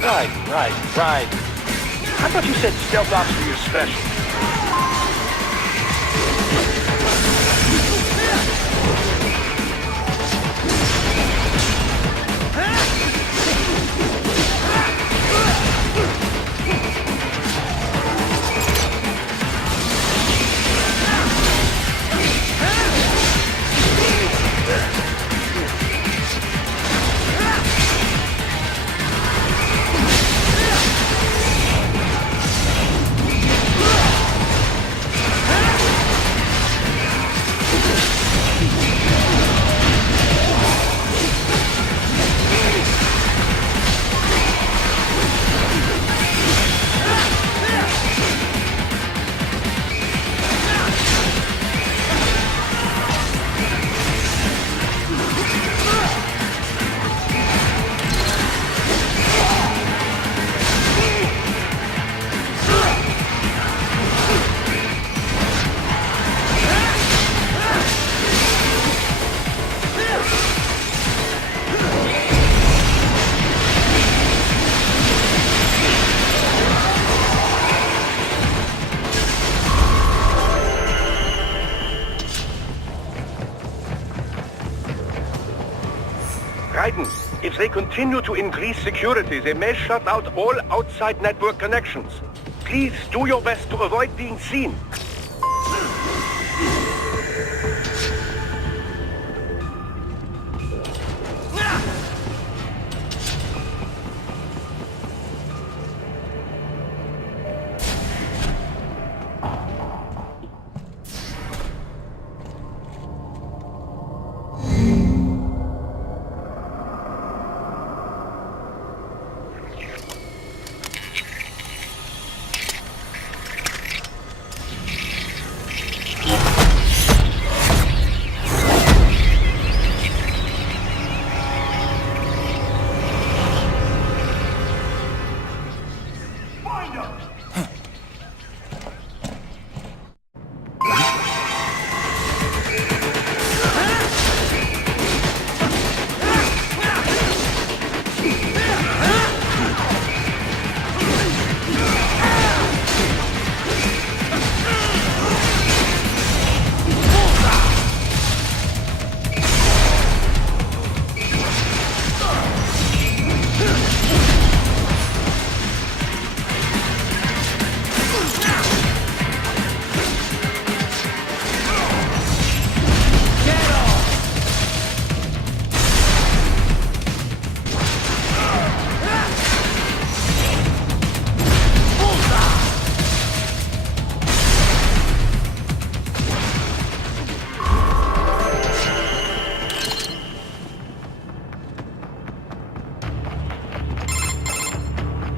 Right. I thought you said stealth ops were your special. If they continue to increase security, they may shut out all outside network connections. Please do your best to avoid being seen.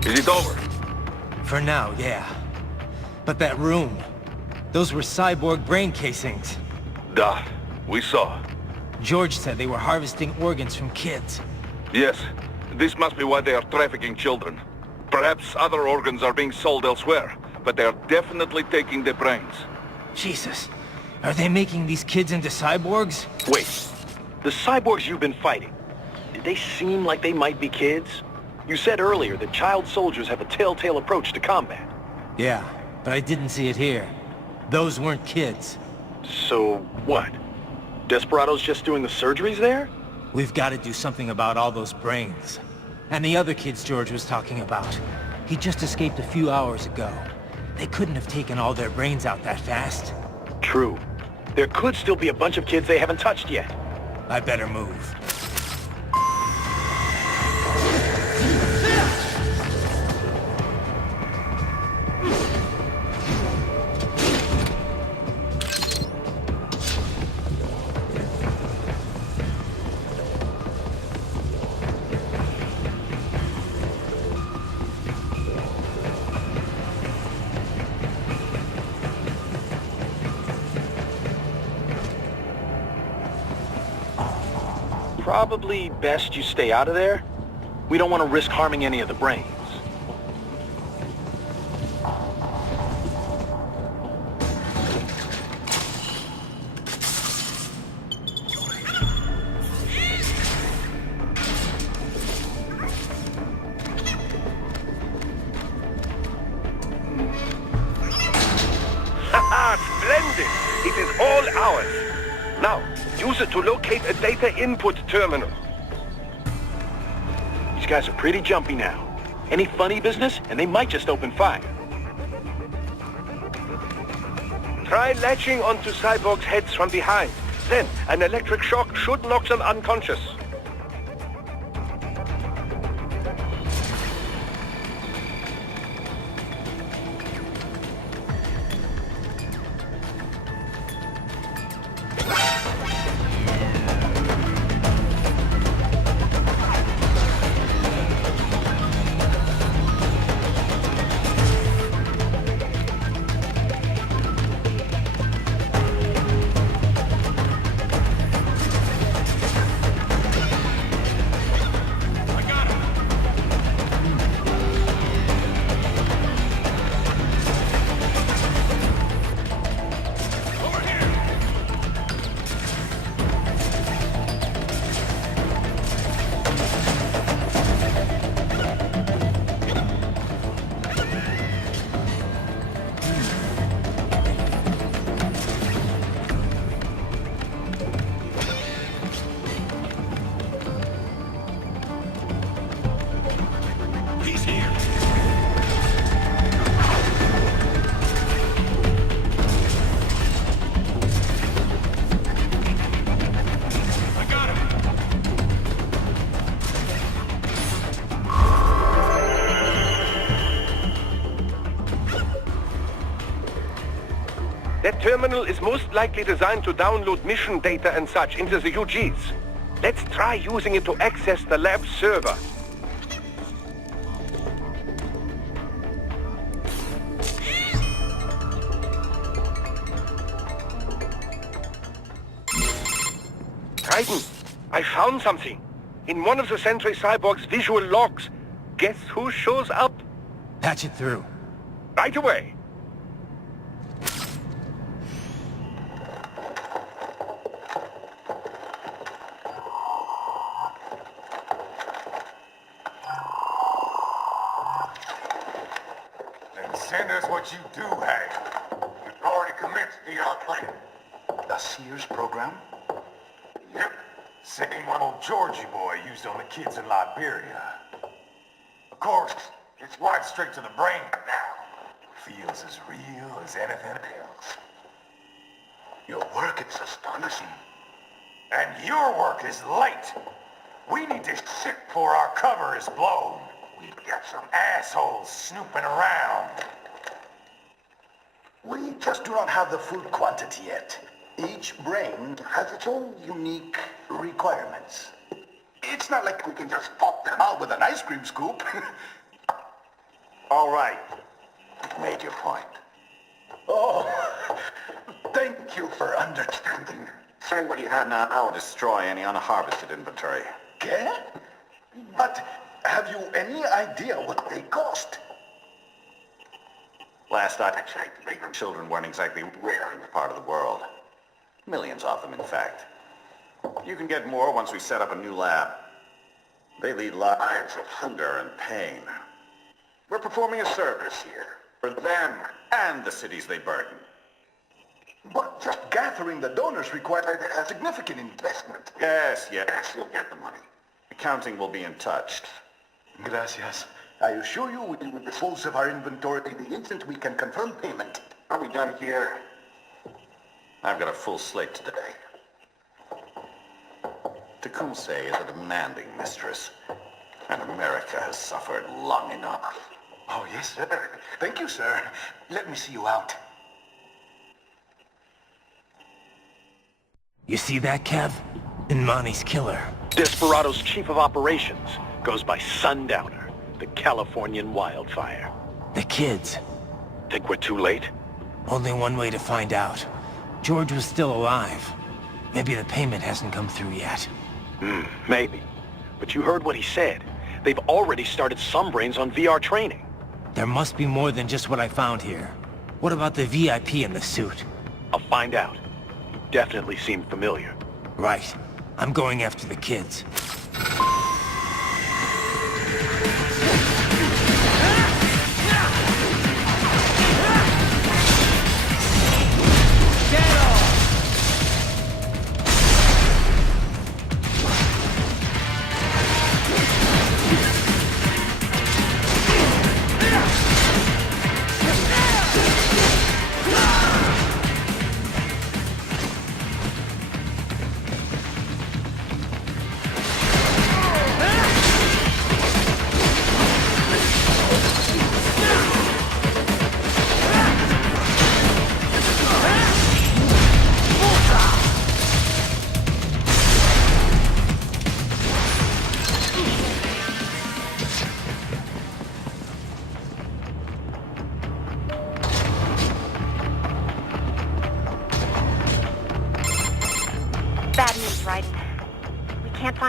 Is it over? For now, yeah. But that room, those were cyborg brain casings. Duh, we saw. George said they were harvesting organs from kids. Yes, this must be why they are trafficking children. Perhaps other organs are being sold elsewhere, but they are definitely taking the brains. Jesus, are they making these kids into cyborgs? Wait, the cyborgs you've been fighting, did they seem like they might be kids? You said earlier that child soldiers have a telltale approach to combat. Yeah, but I didn't see it here. Those weren't kids. So, what? Desperados just doing the surgeries there? We've got to do something about all those brains. And the other kids George was talking about. He just escaped a few hours ago. They couldn't have taken all their brains out that fast. True. There could still be a bunch of kids they haven't touched yet. I better move. Probably best you stay out of there. We don't want to risk harming any of the brains. ours. Now, use it to locate a data input terminal. These guys are pretty jumpy now. Any funny business, and they might just open fire. Try latching onto cyborgs' heads from behind. Then, an electric shock should knock them unconscious. That terminal is most likely designed to download mission data and such into the UGs. Let's try using it to access the lab server. Raiden, I found something. In one of the Sentry Cyborg's visual logs. Guess who shows up? Patch it through. Right away. Send us what you do have. We've already commenced the plan. The Sears program? Yep. Same one old Georgie boy used on the kids in Liberia. Of course, it's right straight to the brain now. Feels as real as anything else. Your work is astonishing. And your work is late. We need to shit before our cover is blown. We've got some assholes snooping around. We just do not have the full quantity yet. Each brain has its own unique requirements. It's not like we can just pop them out with an ice cream scoop. All right. You've made your point. Oh, thank you for understanding. Say what you have now. I'll destroy any unharvested inventory. Okay? But have you any idea what they cost? Last I checked, children weren't exactly rare in this part of the world. Millions of them, in fact. You can get more once we set up a new lab. They lead lives of hunger and pain. We're performing a service here for them and the cities they burden. But just gathering the donors required a significant investment. Yes, you'll get the money. Accounting will be in touch. Gracias. I assure you we will dispose of our inventory the instant we can confirm payment. Are we done here? I've got a full slate today. Tecumseh is a demanding mistress, and America has suffered long enough. Oh, yes, sir. Thank you, sir. Let me see you out. You see that, Kev? Inmani's killer. Desperado's chief of operations goes by Sundowner, the Californian wildfire. The kids. Think we're too late? Only one way to find out. George was still alive. Maybe the payment hasn't come through yet. Maybe. But you heard what he said. They've already started some brains on VR training. There must be more than just what I found here. What about the VIP in the suit? I'll find out. You definitely seem familiar. Right. I'm going after the kids.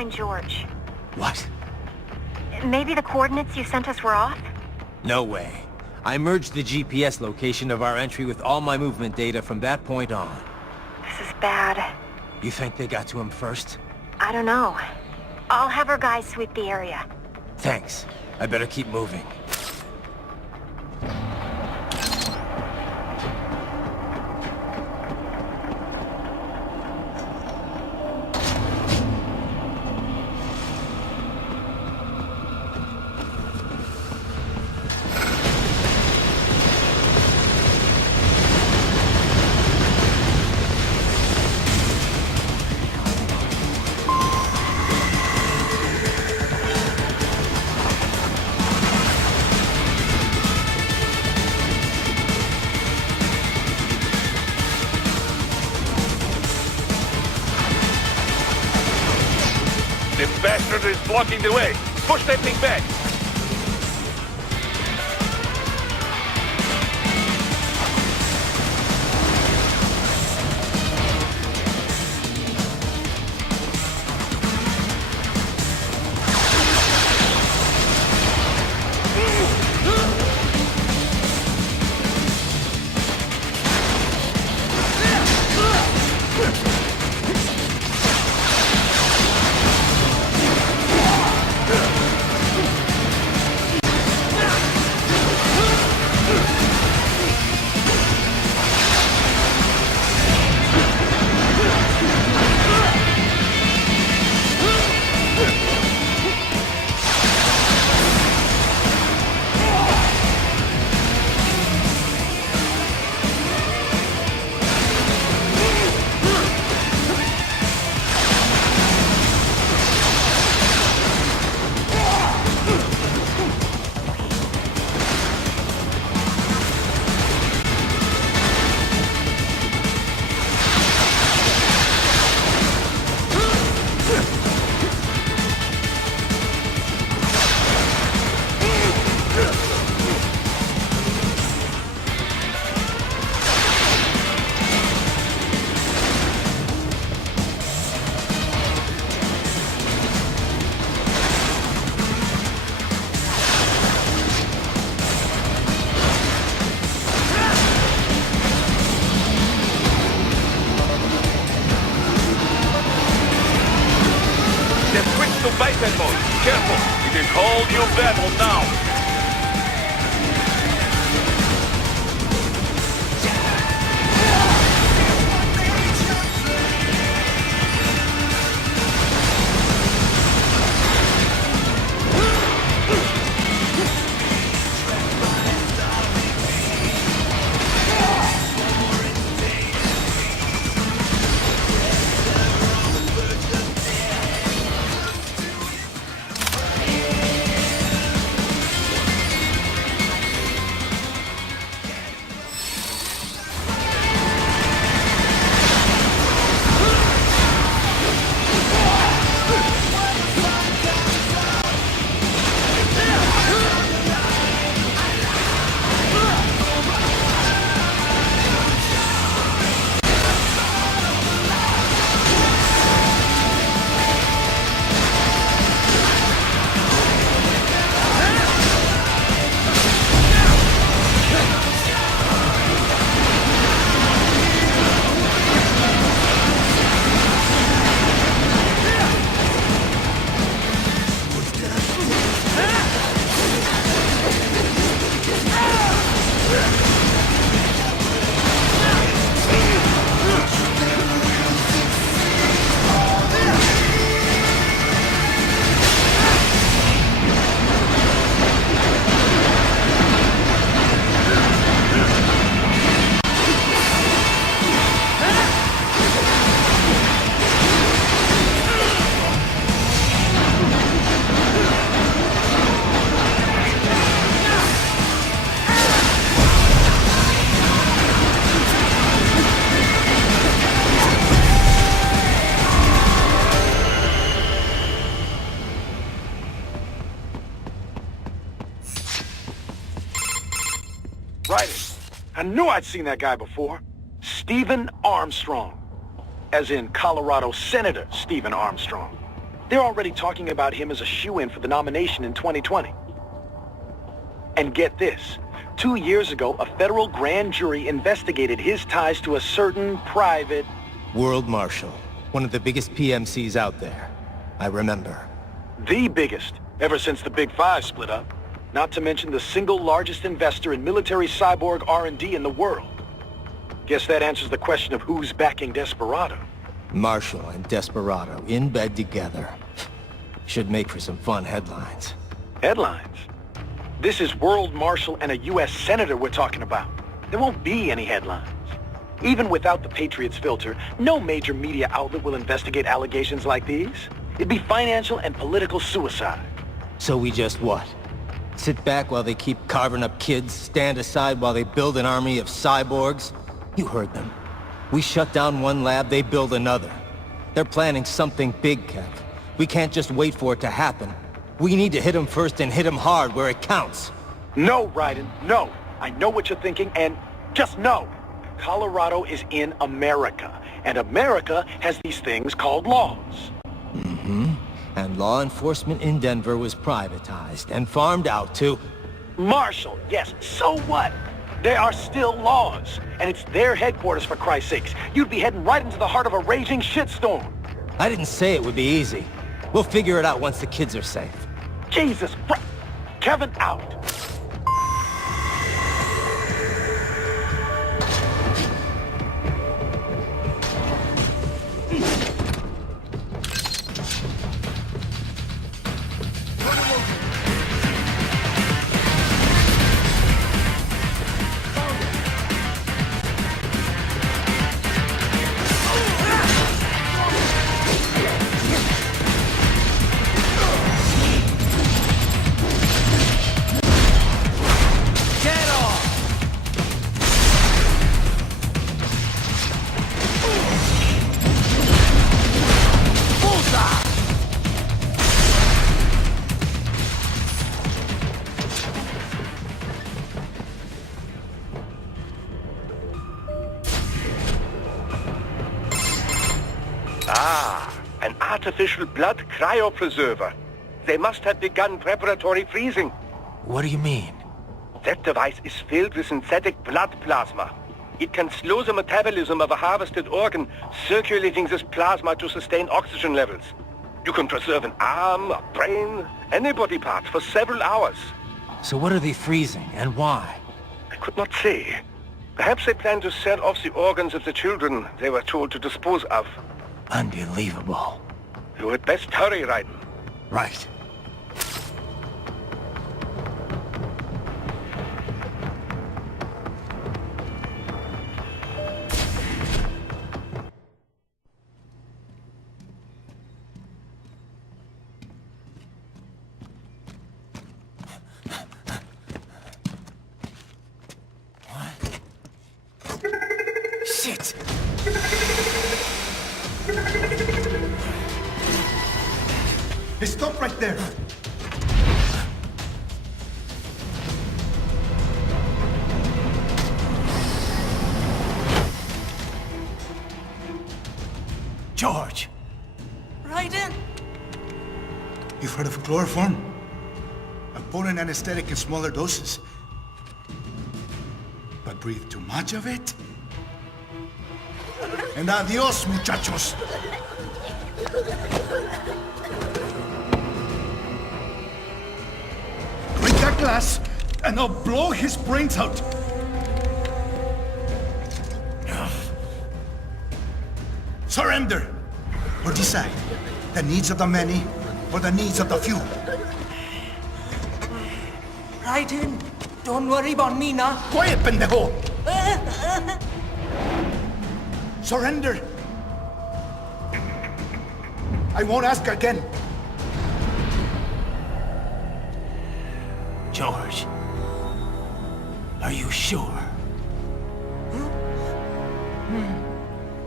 find George. What? Maybe the coordinates you sent us were off? No way. I merged the GPS location of our entry with all my movement data from that point on. This is bad. You think they got to him first? I don't know. I'll have our guys sweep the area. Thanks. I better keep moving. The bastard is blocking the way. Push that thing back. Biped mode. Careful. It is all your battle now. Right. I knew I'd seen that guy before. Stephen Armstrong. As in Colorado Senator Stephen Armstrong. They're already talking about him as a shoo-in for the nomination in 2020. And get this. 2 years ago, a federal grand jury investigated his ties to a certain private... World Marshal. One of the biggest PMCs out there. I remember. The biggest, ever since the Big Five split up. Not to mention the single largest investor in military cyborg R&D in the world. Guess that answers the question of who's backing Desperado. Marshall and Desperado in bed together. Should make for some fun headlines. Headlines? This is World Marshal and a U.S. Senator we're talking about. There won't be any headlines. Even without the Patriots filter, no major media outlet will investigate allegations like these. It'd be financial and political suicide. So we just what? Sit back while they keep carving up kids, stand aside while they build an army of cyborgs? You heard them. We shut down one lab, they build another. They're planning something big, Kev. We can't just wait for it to happen. We need to hit them first and hit them hard where it counts. No, Raiden, no. I know what you're thinking, and just no. Colorado is in America, and America has these things called laws. Mm-hmm. And law enforcement in Denver was privatized and farmed out to... Marshall, yes, so what? There are still laws, and it's their headquarters, for Christ's sakes. You'd be heading right into the heart of a raging shitstorm. I didn't say it would be easy. We'll figure it out once the kids are safe. Jesus Christ. Kevin, out. An artificial blood cryopreserver. They must have begun preparatory freezing. What do you mean? That device is filled with synthetic blood plasma. It can slow the metabolism of a harvested organ, circulating this plasma to sustain oxygen levels. You can preserve an arm, a brain, any body part for several hours. So what are they freezing, and why? I could not say. Perhaps they plan to sell off the organs of the children they were told to dispose of. Unbelievable. You had best hurry, Raiden. Right. Shit! Hey, stop right there! George! Raiden! You've heard of chloroform? A potent anesthetic in smaller doses. But breathe too much of it? And adios, muchachos! Break that glass, and I'll blow his brains out! Surrender! Or decide, the needs of the many, or the needs of the few. Raiden, don't worry about me now. Quiet, pendejo! Surrender! I won't ask again. George, are you sure?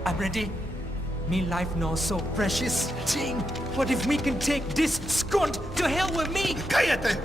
I'm ready. Me life now so precious. Ting, what if me can take this skunt to hell with me? Cállate!